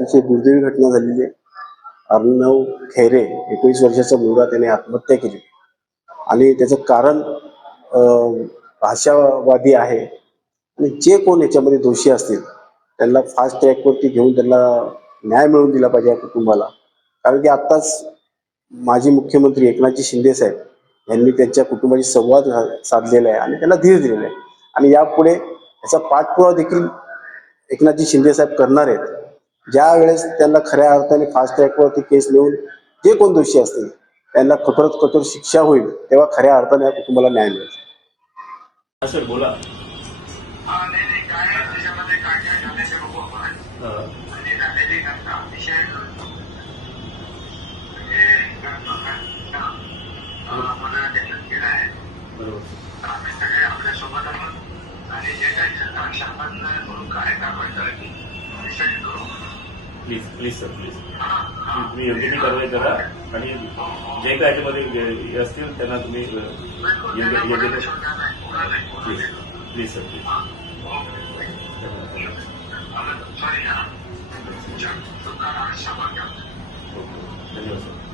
अतिशय दुर्दैवी घटना झालेली आहे. अर्णव खैरे 21 वर्षाचा मुलगा त्याने आत्महत्या केली आणि त्याचं कारण भाषावादी आहे. आणि जे कोण याच्यामध्ये दोषी असतील त्यांना फास्ट ट्रॅकवरती घेऊन त्यांना न्याय मिळवून दिला पाहिजे या कुटुंबाला. कारण की आत्ताच माजी मुख्यमंत्री एकनाथजी शिंदे साहेब यांनी त्यांच्या कुटुंबाशी संवाद साधलेला आहे आणि त्यांना धीर दिलेला आहे. आणि यापुढे याचा पाठपुरावा देखील एकनाथजी शिंदे साहेब करणार आहेत. ज्या वेळेस त्यांना खऱ्या अर्थाने फास्ट ट्रॅकवरती केस लिहून जे कोण दोषी असतील त्यांना कठोरात कठोर शिक्षा होईल, तेव्हा खऱ्या अर्थाने या कुटुंबाला न्याय मिळेल. सर बोला. नाही नाही, काय त्याच्यामध्ये काय काय झालं ते बघू आपण. आणि झालेली घटना अतिशय मला देखील केलं आहे. आम्ही सगळे आपल्या सोबत आहोत आणि जे काही शासन करून काय कारवाई करायची निश्चित करू. प्लीज प्लीज सर प्लीज तुम्ही योग्य ती कारवाई करा आणि जे काय याच्यामध्ये असतील त्यांना तुम्ही योग्य प्लीज सर प्लीज. सॉरी हा धन्यवाद सर.